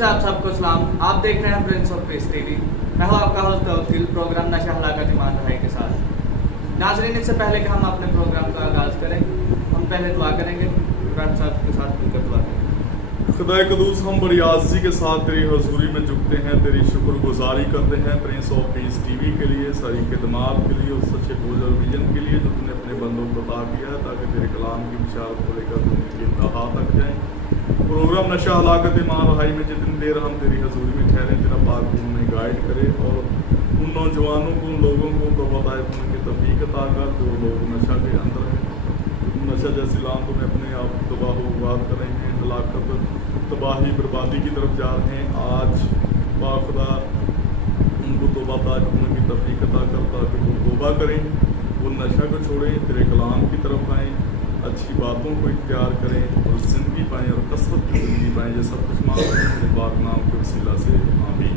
से आप सबको सलाम। आप देख रहे हैं प्रिंस ऑफ पीस टीवी। मैं हूं आपका होस्ट तौकील, प्रोग्राम नशा हलाकत ईमान रहाई के साथ। नाज़रीन, इससे पहले कि हम अपने प्रोग्राम का आगाज़ करें, हम पहले दुआ करेंगे। इमरान साहब के साथ मिलकर दुआ करेंगे। खुदाए कदूस, हम बड़ी आज़ी के साथ तेरी हजूरी में झुकते हैं, तेरी शुक्रगुजारी करते हैं प्रिंस ऑफ पीस टीवी के लिए, सारी खिदमात के लिए, उस सच्चे बोझ विजन के लिए जो तूने अपने बंदों को अता किया है, ताकि तेरे कलाम की बिशारत को लेकर दुनिया की इंतहा तक जाएँ। प्रोग्राम नशा हलाकत ईमान रहाई में जितनी देर हम तेरी हजूरी में ठहरे, तेरा पाक हमें गाइड करे और उन नौजवानों को, उन लोगों को तो बताए उनकी तौफीक अता कर जो लोग नशा के अंदर हैं, नशा जैसी लानतों में अपने आप तबाह बर्बाद कर रहे हैं, हलाकत, तबाही, बर्बादी की तरफ जा रहे हैं। आज बाखुदा उनको तौबा ताकि की तौफीक अता कर, ताकि वो तौबा करें, वो नशा को छोड़ें, तेरे कलाम की तरफ आएँ, अच्छी बातों को इख्तियार करें और ज़िंदगी पाएँ और कसरत की ज़िंदगी पाएँ। ये सब कुछ मांगते हैं पाक नाम के वसीला से, आमीन।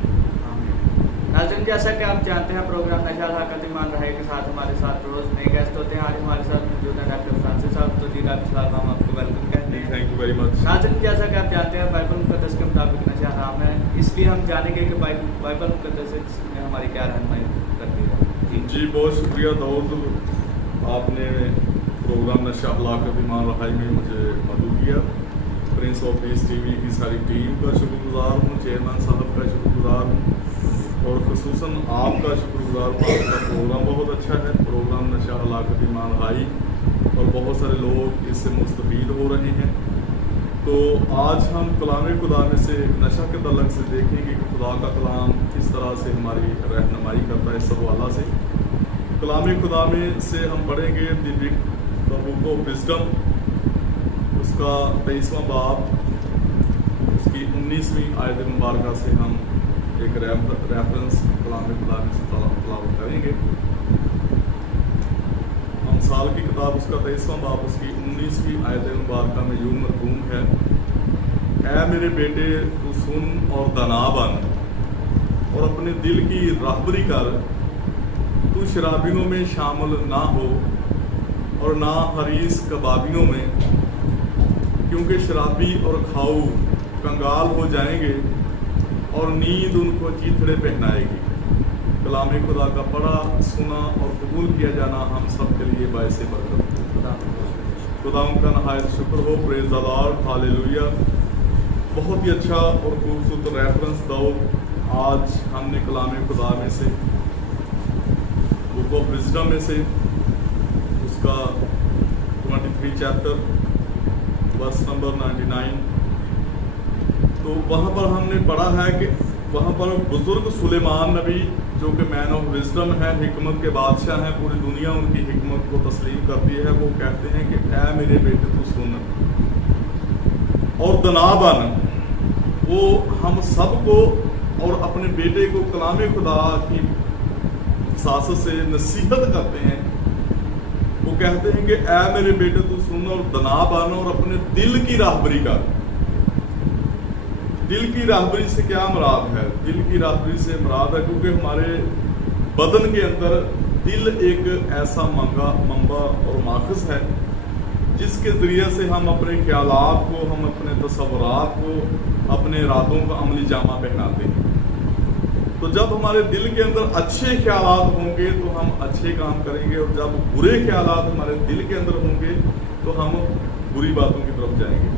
नाज़रीन, जैसा कि आप जानते हैं, प्रोग्राम नशा हलाकत ईमान रहाई के साथ हमारे साथ रोज़ नए गेस्ट होते हैं। आज हमारे साथ मौजूद है डॉक्टर फ्रांसिस साहब। तो जी डॉक्टर साहब, हम आपको वेलकम कहते हैं। Thank you very much. नाज़रीन, जैसा कि आप जानते हैं, बाइबल मुक़द्दस के मुताबिक नशा हराम है, इसलिए हम जानेंगे कि बाइबल मुक़द्दस में हमारी क्या रहनुमाई करती है। जी बहुत शुक्रिया दाऊद, आपने प्रोग्राम नशा हलाकत ईमान रहाई में मुझे मदद किया। प्रिंस ऑफ पीस टीवी की सारी टीम का शुक्रगुजार हूँ, चेयरमैन साहब का शुक्रगुजार हूँ और ख़ुसूसन आपका शुक्रगुजार हूँ। आपका प्रोग्राम बहुत अच्छा है, प्रोग्राम नशा हलाकत ईमान रहाई, और बहुत सारे लोग इससे मुस्तफ़ीद हो रहे हैं। तो आज हम कलाम खुदा में से नशा के तलक से देखेंगे कि खुदा का कलाम किस तरह से हमारी रहनुमाई करता है। इस हवाला से कलाम खुदा में से हम पढ़ेंगे द बुक ऑफ विज़डम, उसका 23वां बाब, उसकी 19वीं आयत मुबारक से हम एक रेफरेंस कलाम खुदा में से तलावत करेंगे। हम साल की किताब उसका 23वां बाब, उसकी 19वीं आयत मुबारक में यूं मरकूम है, ऐ मेरे बेटे तू सुन और दना बन और अपने दिल की रहबरी कर, तू शराबियों में शामिल ना हो और ना हरीस कबाबियों में, क्योंकि शराबी और खाऊ कंगाल हो जाएंगे और नींद उनको चीथड़े पहनाएगी। कलाम खुदा का पढ़ा, सुना और कबूल किया जाना हम सब के लिए बायस बरकत हो। खुदा उनका नहायत शुक्र हो। Praise the Lord, hallelujah. बहुत ही अच्छा और खूबसूरत रेफरेंस दो। आज हमने कलाम खुदा में से बुक ऑफ विज़डम में से उसका 23 चैप्टर वर्स नंबर 99, तो वहाँ पर हमने पढ़ा है कि वहाँ पर बुज़ुर्ग सुलेमान नबी, जो कि मैन ऑफ विज़डम है, हिकमत के बादशाह हैं, पूरी दुनिया उनकी हिकमत को तस्लीम करती है। वो कहते हैं कि ऐ मेरे बेटे तू सुन और दना बन। वो हम सबको और अपने बेटे को कलाम खुदा की सासत से नसीहत करते हैं। वो कहते हैं कि ऐ मेरे बेटे तू सुन और दना बन और अपने दिल की राहबरी कर। दिल की राहबरी से क्या मुराद है? दिल की राहबरी से मुराद है क्योंकि हमारे बदन के अंदर दिल एक ऐसा मंबा और माखज़ है जिसके ज़रिए से हम अपने ख्यालात को, हम अपने तसव्वुरात को, अपने इरादों का अमली जामा पहनाते हैं। तो जब हमारे दिल के अंदर अच्छे ख्यालात होंगे तो हम अच्छे काम करेंगे, और जब बुरे ख्यालात हमारे दिल के अंदर होंगे तो हम बुरी बातों की तरफ जाएंगे।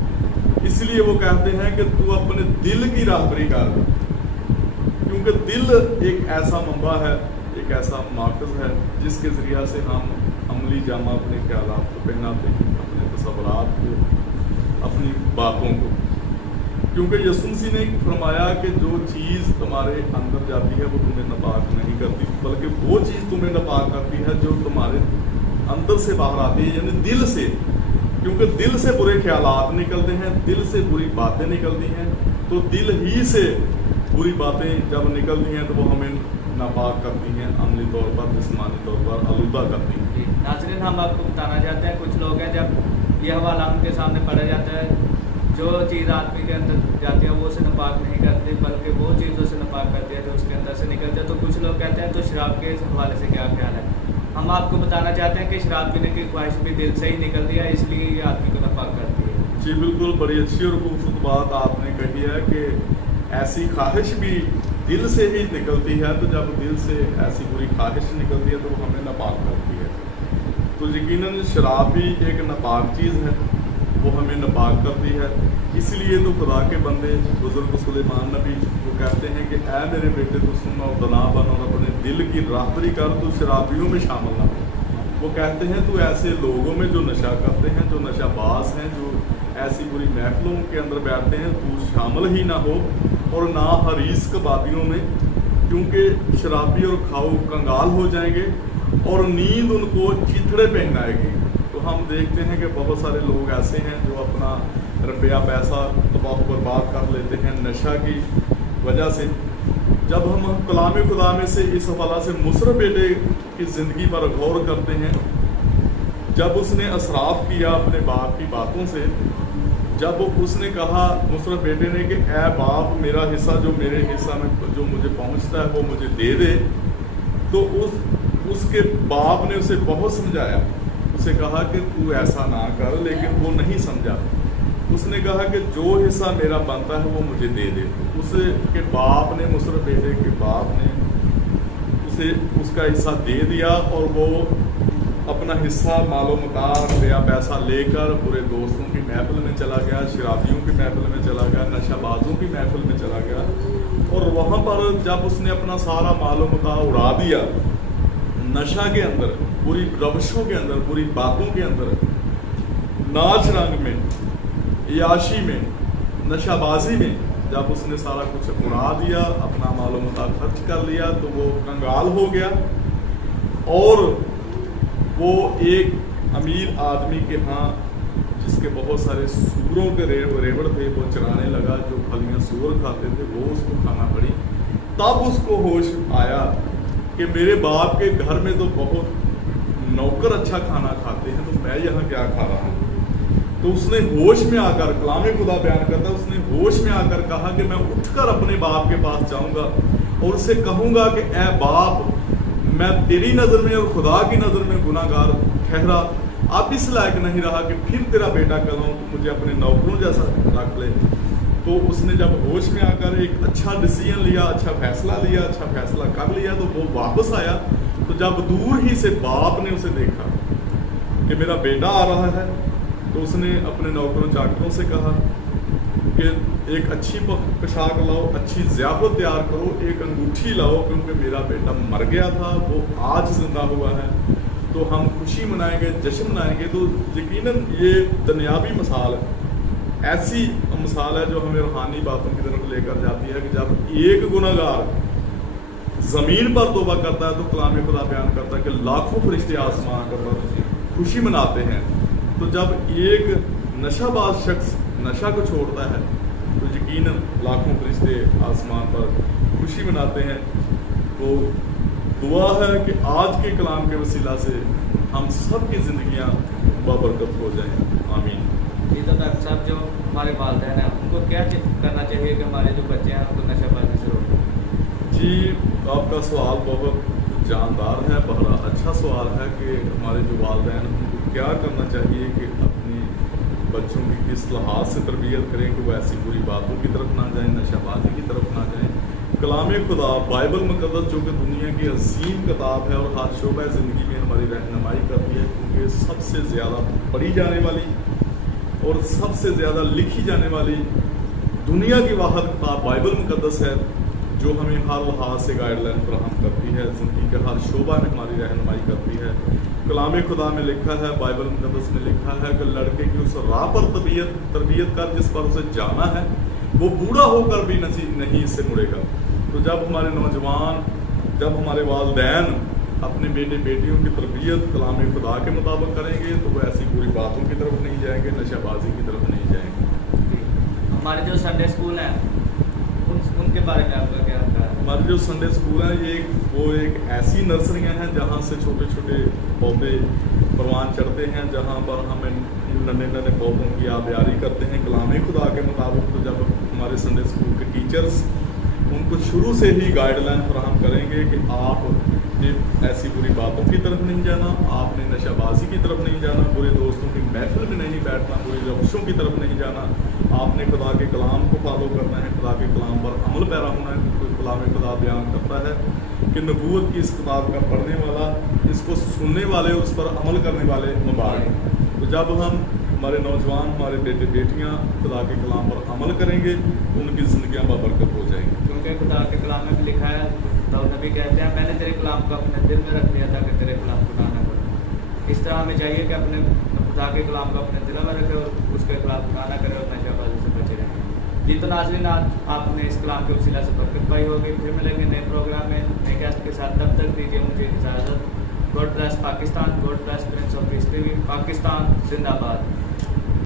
इसलिए वो कहते हैं कि तू अपने दिल की राहबरी कर, क्योंकि दिल एक ऐसा मंबा है, एक ऐसा माखज़ है जिसके ज़रिए से हम अमली जामा अपने ख्यालात को पहनाते हैं, अपने तसव्वुरात को, अपनी बातों को। क्योंकि यीशु मसीह ने फरमाया कि जो चीज़ तुम्हारे अंदर जाती है वो तुम्हें नापाक नहीं करती, बल्कि वो चीज़ तुम्हें नापाक करती है जो तुम्हारे अंदर से बाहर आती है, यानी दिल से। क्योंकि दिल से बुरे ख्यालात निकलते हैं, दिल से बुरी बातें निकलती हैं, तो दिल ही से बुरी बातें जब निकलती हैं तो वो हमें नापाक करती हैं, अमली तौर पर, जिस्मानी तौर पर आलूदा करती हैं। नाज़रीन, हम आपको बताना चाहते हैं, कुछ लोग हैं जब ये हवाला उनके सामने पढ़ा जाता है, जो चीज़ आदमी के अंदर जाती है वो उसे नापाक नहीं करती, बल्कि वो चीज़ उसे नापाक करती है जो उसके अंदर से निकलती है। तो कुछ लोग कहते हैं तो शराब के हवाले से क्या ख्याल है? हम आपको बताना चाहते हैं कि शराब पीने की ख्वाहिश भी दिल से ही निकलती है, इसलिए ये आदमी को नापाक करती है। जी बिल्कुल, बड़ी अच्छी और खूबसूरत बात आपने कही है कि ऐसी ख्वाहिश भी दिल से ही निकलती है, तो जब दिल से ऐसी बुरी ख्वाहिश निकलती है तो वो हमें नापाक करती है। तो यकीनन शराब भी एक नापाक चीज़ है, वो हमें नापाक करती है। इसलिए तो खुदा के बंदे बुजुर्ग सुलेमान नबी वो कहते हैं कि ऐ मेरे बेटे तू सुन और दना बन और अपने दिल की राहबरी कर, तू शराबियों में शामिल ना हो। वो कहते हैं तू ऐसे लोगों में जो नशा करते हैं, जो नशाबाज हैं, जो ऐसी बुरी महफिलों के अंदर बैठते हैं, तू शामिल ही ना हो, और ना हरीस कबाबियों में, क्योंकि शराबी और खाऊ कंगाल हो जाएंगे और नींद उनको चिथड़े पहनाएगी। तो हम देखते हैं कि बहुत सारे लोग ऐसे हैं जो अपना रुपया पैसा तबाह बर्बाद कर लेते हैं नशा की वजह से। जब हम कलाम खुदा में से इस हवाला से मुसरफ बेटे की ज़िंदगी पर गौर करते हैं, जब उसने असराफ किया अपने बाप की बातों से, जब उसने कहा मुसरफ बेटे ने कि ऐ बाप मेरा हिस्सा जो मेरे हिस्सा में जो मुझे पहुंचता है वो मुझे दे दे, तो उसके बाप ने उसे बहुत समझाया। उसे कहा कि तू ऐसा ना कर, लेकिन वो नहीं समझा। उसने कहा कि जो हिस्सा मेरा बनता है वो मुझे दे दे। उसे के बाप ने, मुसरफ बेटे के बाप ने उसे उसका हिस्सा दे दिया, और वो अपना हिस्सा मालो मता रुपया पैसा लेकर पूरे दोस्तों की महफिल में चला गया, शराबियों की महफिल में चला गया, नशाबाजों की महफिल में चला गया। और वहाँ पर जब उसने अपना सारा मालो मता उड़ा दिया नशा के अंदर, बुरी रवशों के अंदर, बुरी बातों के अंदर, नाच रंग में, याशी में, नशाबाजी में, जब उसने सारा कुछ उड़ा दिया, अपना मालो मता खर्च कर लिया, तो वो कंगाल हो गया। और वो एक अमीर आदमी के यहाँ जिसके बहुत सारे सूरों के रेवड़ थे वो चराने लगा, जो फलियाँ सूअर खाते थे वो उसको खाना पड़ी। तब उसको होश आया कि मेरे बाप के घर में तो बहुत नौकर अच्छा खाना खाते हैं, तो मैं यहाँ क्या खा रहा हूँ। तो उसने होश में आकर, कलाम खुदा बयान करता है, उसने होश में आकर कहा कि मैं उठकर अपने बाप के पास जाऊँगा और उससे कहूँगा कि ऐ बाप, मैं तेरी नज़र में और खुदा की नज़र में गुनाहगार ठहरा, अब इस लायक नहीं रहा कि फिर तेरा बेटा कहूँ तो मुझे अपने नौकरों जैसा रख ले। तो उसने जब होश में आकर एक अच्छा डिसीजन लिया, अच्छा फैसला कर लिया, तो वो वापस आया। तो जब दूर ही से बाप ने उसे देखा कि मेरा बेटा आ रहा है, तो उसने अपने नौकरों चाकरों से कहा कि एक अच्छी पोशाक लाओ, अच्छी ज़ियाफत तैयार करो, एक अंगूठी लाओ, क्योंकि मेरा बेटा मर गया था, वो आज जिंदा हुआ है, तो हम खुशी मनाएंगे, जश्न मनाएंगे। तो यकीनन ये दुनियावी मिसाल, ऐसी मिसाल है जो हमें रूहानी बातों की तरफ लेकर जाती है कि जब एक गुनाहगार ज़मीन पर तौबा करता है तो कलाम खुदा बयान करता है कि लाखों फरिश्ते आसमान पर खुशी मनाते हैं। तो जब एक नशाबाज शख्स नशा को छोड़ता है तो यकीनन लाखों फरिश्ते आसमान पर खुशी मनाते हैं। तो दुआ है कि आज के कलाम के वसीला से हम सब की ज़िंदगियाँ बाबरकत हो जाएं, आमीन। जी, तो डॉक्टर साहब, जो हमारे वालिदैन हैं उनको क्या करना चाहिए कि हमारे जो बच्चे हैं उनको नशाबाजी से रोकें? जी, आपका सवाल बहुत जानदार है, बड़ा अच्छा सवाल है कि हमारे जो वालिदैन हैं उनको क्या करना चाहिए कि अपनी बच्चों की किस लिहाज से तरबियत करें कि वो ऐसी बुरी बातों की तरफ ना जाएं, नशाबाजी की तरफ ना जाएं। कलाम खुदा बाइबल मुक़द्दस जो कि दुनिया की अजीम किताब है और हर शोबा ज़िंदगी में हमारी रहनुमाई करती है, क्योंकि सबसे ज़्यादा पढ़ी जाने वाली और सबसे ज़्यादा लिखी जाने वाली दुनिया की वाहिद किताब बाइबल मुक़द्दस है, जो हमें हर लिहाज से गाइडलाइन फराहम करती है, ज़िंदगी के हर शोबा में हमारी रहनुमाई करती है। कलाम खुदा में लिखा है, बाइबल मुक़द्दस में लिखा है कि लड़के की उस राह पर तरबियत कर जिस पर उसे जाना है, वो बूढ़ा होकर भी नहीं इससे मुड़ेगा। तो जब हमारे नौजवान, जब हमारे वालिदैन अपने बेटे बेटियों की तरबियत कलाम खुदा के मुताबिक करेंगे तो वो ऐसी बुरी बातों की तरफ नहीं जाएंगे, नशाबाजी की तरफ नहीं जाएंगे। हमारे जो संडे स्कूल हैं उनके बारे में आपका क्या है? हमारे जो संडे स्कूल हैं वो एक ऐसी नर्सरियाँ हैं जहाँ से छोटे छोटे पौधे परवान चढ़ते हैं, जहाँ पर हम इन नन्हे पौधों की आबियारी करते हैं कलाम खुदा के मुताबिक। तो जब हमारे संडे स्कूल के टीचर्स उनको शुरू से ही गाइडलाइन फराहम करेंगे कि आप ऐसी बुरी बातों की तरफ नहीं जाना, आपने नशाबाजी की तरफ नहीं जाना, बुरे दोस्तों की महफिल में नहीं बैठना, बुरी रवशों की तरफ नहीं जाना, आपने खुदा के कलाम को फॉलो करना है, खुदा के कलाम पर अमल पैरा होना है। क्योंकि कलाम खुदा बयान करता है कि नबूवत की इस किताब का पढ़ने वाला, इसको सुनने वाले, उस पर अमल करने वाले मुबारक। तो जब हम हमारे नौजवान, हमारे बेटे बेटियां खुदा के कलाम पर अमल करेंगे तो उनकी ज़िंदगियाँ बाबरकत हो जाएंगी। क्योंकि खुदा के कलाम में भी लिखा है, दाऊद नबी कहते हैं मैंने तेरे कलाम को अपने दिल में रख लिया ताकि तेरे कलाम को ना पढ़ूं। इस तरह हमें चाहिए कि अपने खुदा के कलाम को अपने दिल में रखें और उसके खिलाफ ना करें और नशाबाजी से बचे रहें। जी तो नाज़रीन, आपने इस कलाम के वसीला से बरकत पाई होगी। फिर मिलेंगे नए प्रोग्राम में नए गेस्ट के साथ, तब तक दीजिए मुझे इजाज़त। God bless Pakistan, God bless Prince of peace TV, Pakistan जिंदाबाद।